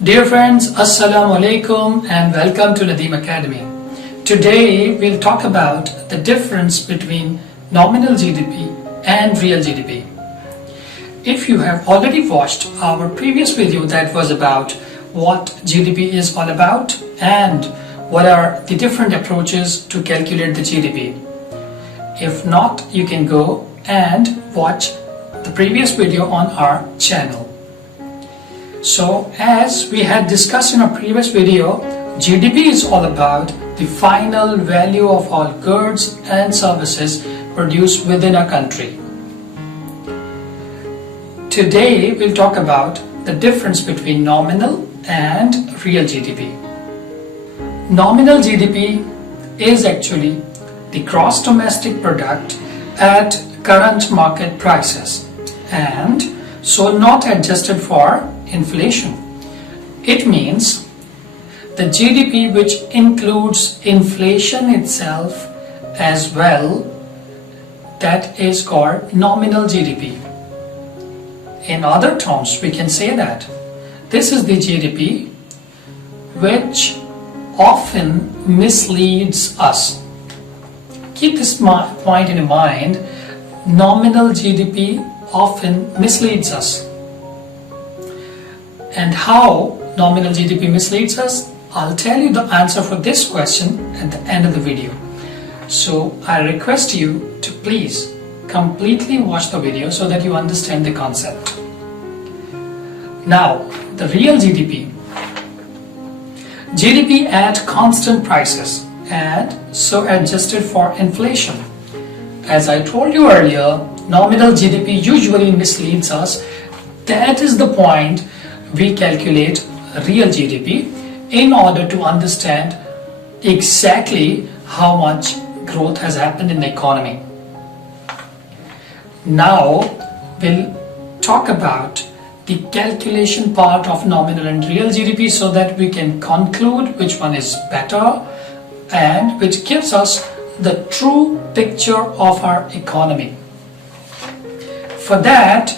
Dear friends, Assalamu alaikum and welcome to Nadeem Academy. Today we'll talk about the difference between nominal GDP and real GDP. If you have already watched our previous video that was about what GDP is all about and what are the different approaches to calculate the GDP. If not, you can go and watch the previous video on our channel. So as we had discussed in our previous video, GDP is all about the final value of all goods and services produced within a country. Today we'll talk about the difference between nominal and real GDP. Nominal GDP is actually the gross domestic product at current market prices and so not adjusted for inflation. It means the GDP which includes inflation itself as well, that is called nominal GDP. In other terms, we can say that this is the GDP which often misleads us. Keep this point in mind, nominal GDP often misleads us. And how nominal GDP misleads us? I'll tell you the answer for this question at the end of the video. So I request you to please completely watch the video so that you understand the concept. Now, the real GDP. GDP at constant prices and so adjusted for inflation. As I told you earlier, nominal GDP usually misleads us. That is the point we calculate real GDP in order to understand exactly how much growth has happened in the economy. Now we'll talk about the calculation part of nominal and real GDP so that we can conclude which one is better and which gives us the true picture of our economy. For that,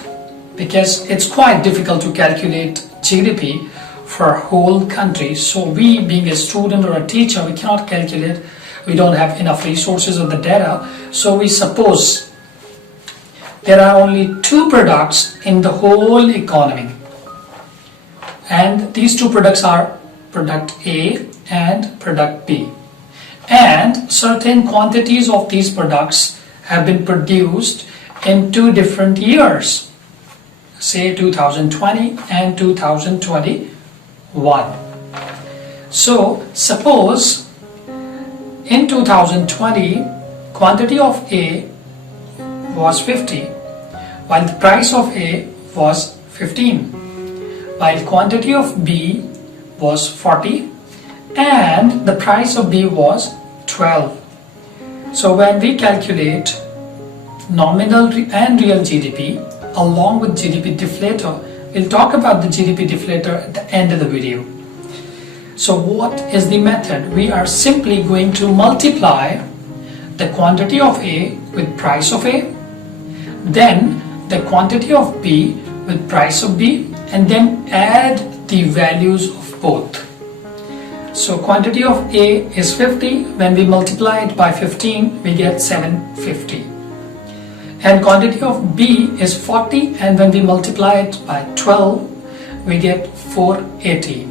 because it's quite difficult to calculate GDP for a whole country, so we being a student or a teacher, we cannot calculate, we don't have enough resources or the data, so we suppose there are only two products in the whole economy, and these two products are product A and product B, and certain quantities of these products have been produced in two different years, say 2020 and 2021. So suppose in 2020 quantity of A was 50 while the price of A was 15, while quantity of B was 40 and the price of B was 12. So when we calculate nominal and real GDP along with GDP deflator, we'll talk about the GDP deflator at the end of the video. So what is the method? We are simply going to multiply the quantity of A with price of A, then the quantity of B with price of B, and then add the values of both. So quantity of A is 50, when we multiply it by 15 we get 750. And quantity of B is 40, and when we multiply it by 12 we get 480.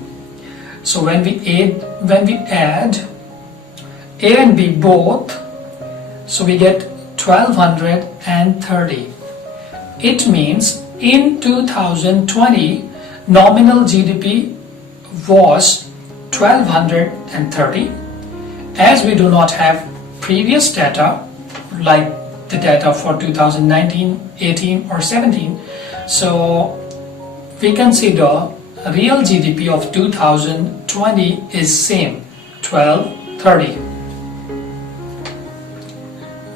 So when we add A and B both, so we get 1230. It means in 2020 nominal GDP was 1230. As we do not have previous data like the data for 2019, 18 or 17, so we consider real GDP of 2020 is same, 1230.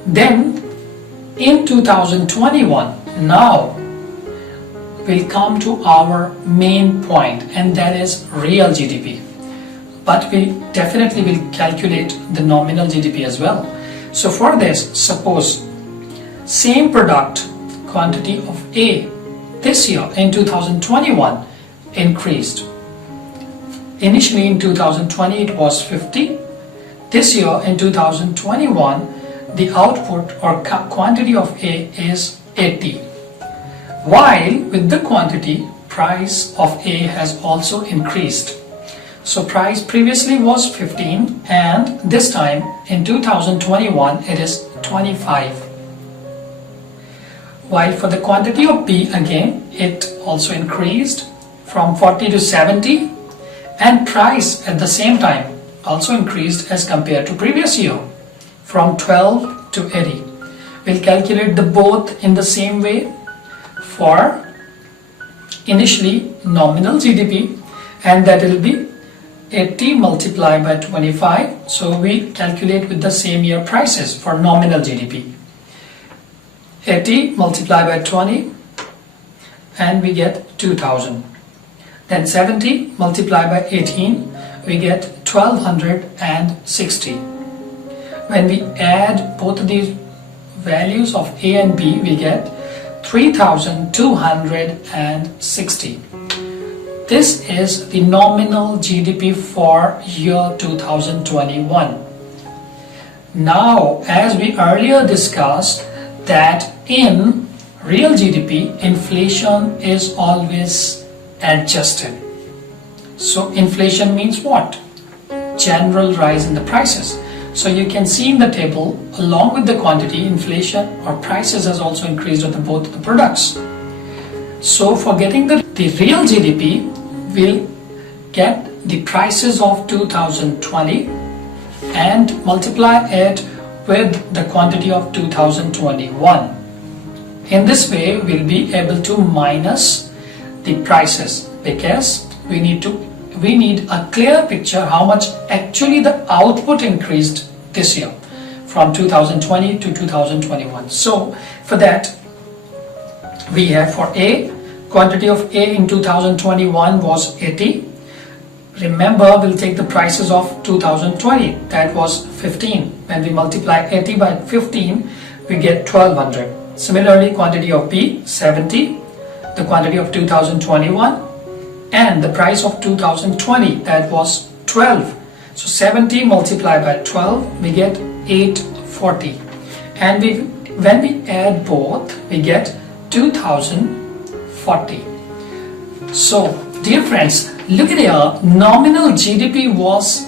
Then in 2021, now we'll come to our main point, and that is real GDP. But we definitely will calculate the nominal GDP as well. So for this, suppose same product quantity of A this year in 2021 increased, Initially in 2020 it was 50. This year in 2021 the output or quantity of A is 80. While with the quantity, price of A has also increased. So price previously was 15 and this time in 2021 it is 25. While for the quantity of B again it also increased from 40 to 70 and price at the same time also increased as compared to previous year from 12 to 80. We'll calculate the both in the same way. For initially nominal GDP, and that will be 80 multiplied by 25. So we calculate with the same year prices for nominal GDP. 80 multiplied by 20 and we get 2000. Then 70 multiplied by 18 we get 1260. When we add both of these values of A and B we get 3260. This is the nominal GDP for year 2021. Now, as we earlier discussed, that in real GDP, inflation is always adjusted. So inflation means what? General rise in the prices. So you can see in the table, along with the quantity, inflation or prices has also increased on both the products. So for getting the real GDP, we'll get the prices of 2020 and multiply it with the quantity of 2021. In this way, we'll be able to minus the prices because we need a clear picture how much actually the output increased this year from 2020 to 2021. So for that we have for A, quantity of A in 2021 was 80. Remember, we'll take the prices of 2020, that was 15. When we multiply 80 by 15 we get 1200. Similarly, quantity of B 70, the quantity of 2021 and the price of 2020, that was 12. So 70 multiplied by 12 we get 840, and when we add both we get 2040. So dear friends, look at here, nominal GDP was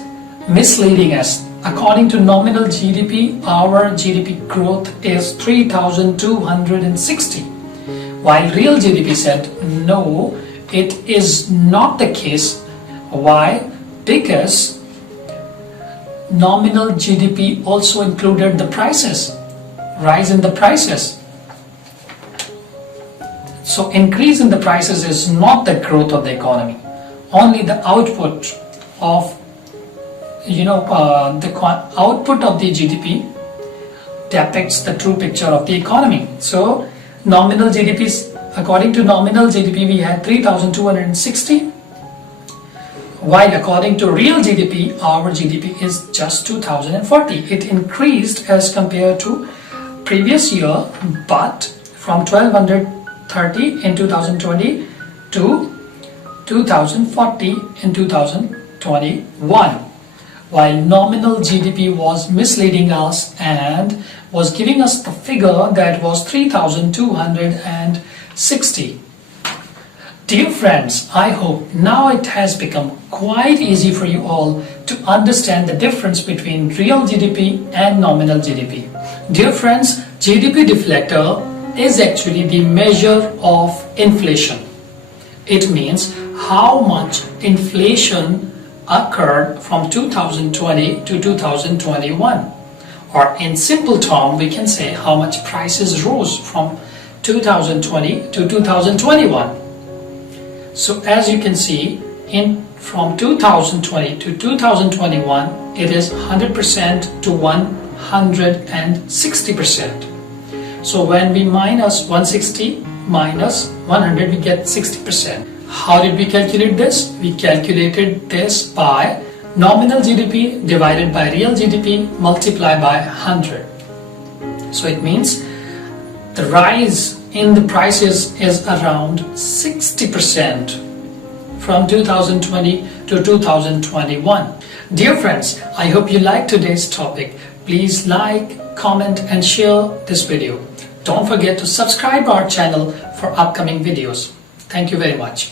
misleading us. According to nominal GDP, our GDP growth is 3260, while real GDP said no, it is not the case. Why? Because nominal GDP also included the prices, rise in the prices. So increase in the prices is not the growth of the economy. Only the output of the output of the GDP depicts the true picture of the economy. So nominal GDP, according to nominal GDP we had 3260, while according to real GDP our GDP is just 2040. It increased as compared to previous year, but from 1230 in 2020 to 2040 in 2021. While nominal GDP was misleading us and was giving us the figure that was 3260. Dear friends, I hope now it has become quite easy for you all to understand the difference between real GDP and nominal GDP. Dear friends, GDP deflator is actually the measure of inflation. It means how much inflation occurred from 2020 to 2021, or in simple term we can say how much prices rose from 2020 to 2021. So as you can see, from 2020 to 2021 it is 100% to 160%. So when we minus 160 minus 100 we get 60%. How did we calculate this? We calculated this by nominal GDP divided by real GDP multiplied by 100. So it means the rise in the prices is around 60% from 2020 to 2021. Dear friends, I hope you liked today's topic. Please like, comment and share this video. Don't forget to subscribe our channel for upcoming videos. Thank you very much.